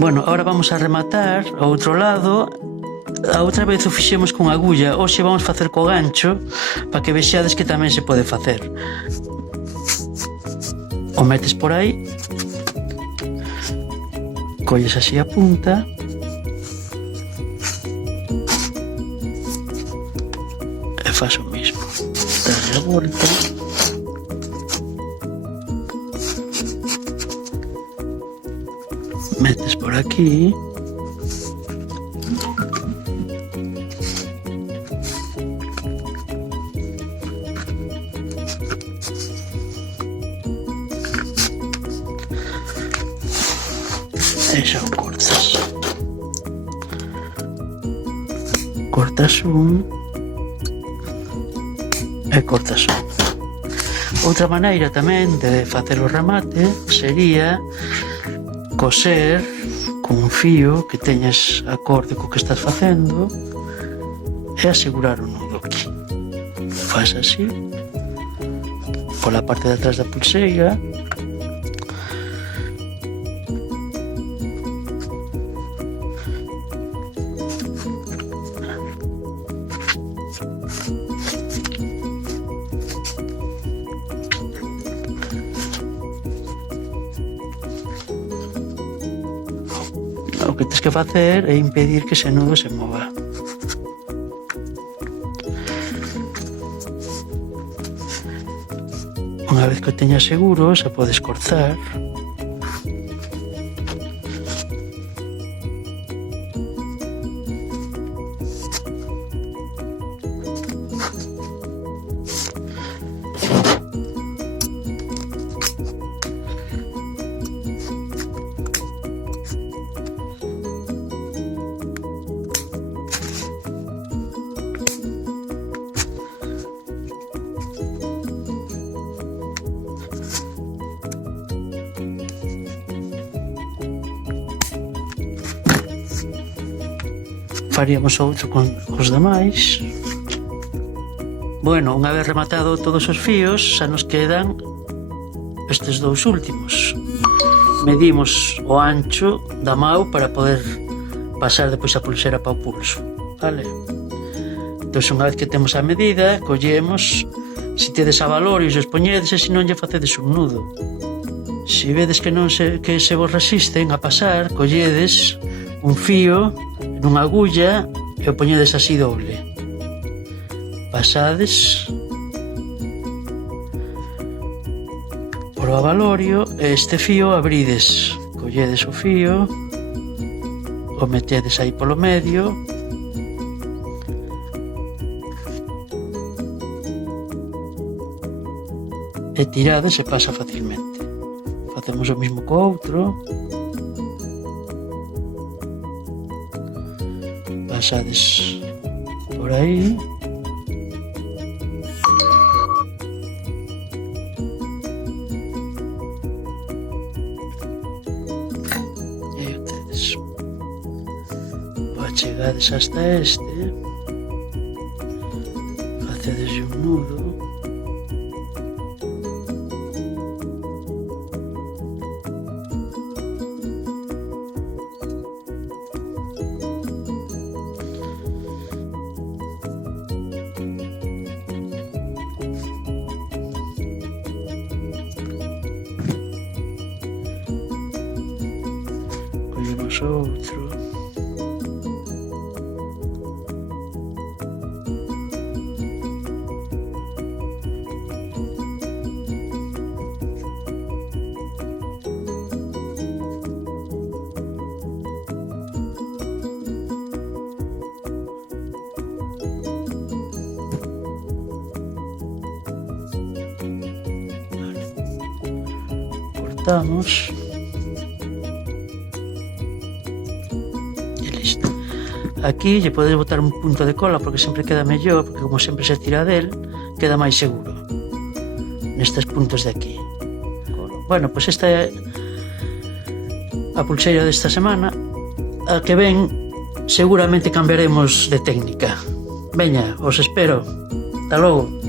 Bueno, ahora vamos a rematar ao outro lado. A outra vez o fixemos con agulla, hoxe vamos facer co gancho para que vexades que tamén se pode facer. O metes por aí, colles así a punta e faz o mismo, dale a volta, metes por aquí e xa o cortas. Cortas un e cortas un. Outra maneira tamén de facer o remate sería coser con un fío que teñas acorde co que estás facendo e asegurar o nudo aquí. Faz así pola parte de atrás da pulseira. O que tens que facer é impedir que ese nudo se mova. Unha vez que o teñas seguro, xa podes cortar. Faríamos outro con os demais. Bueno, unha vez rematado todos os fíos, xa nos quedan estes dous últimos. Medimos o ancho da mau para poder pasar depois a pulsera para o pulso, vale? Entón, unha vez que temos a medida, collemos, se tedes avalorios, os poñedes e se non lle facedes un nudo. Se vedes que non que se vos resisten a pasar, colledes un fío nunha agulla e o poñedes así doble. Pasades por o avalorio e este fío abrides. Colledes o fío, o metedes aí polo medio e tirades e pasa facilmente. Facemos o mismo co outro. Pasades por aí e o tedes. O achegades hasta este, facedes un nudo. Collemos outro. Cortamos. Aquí lle podes botar un punto de cola porque sempre queda mellor, porque como sempre se tira del, queda máis seguro nestes puntos de aquí. Bueno, pois esta é a pulseira desta semana. A que ven seguramente cambiaremos de técnica. Veña, os espero. Hasta logo.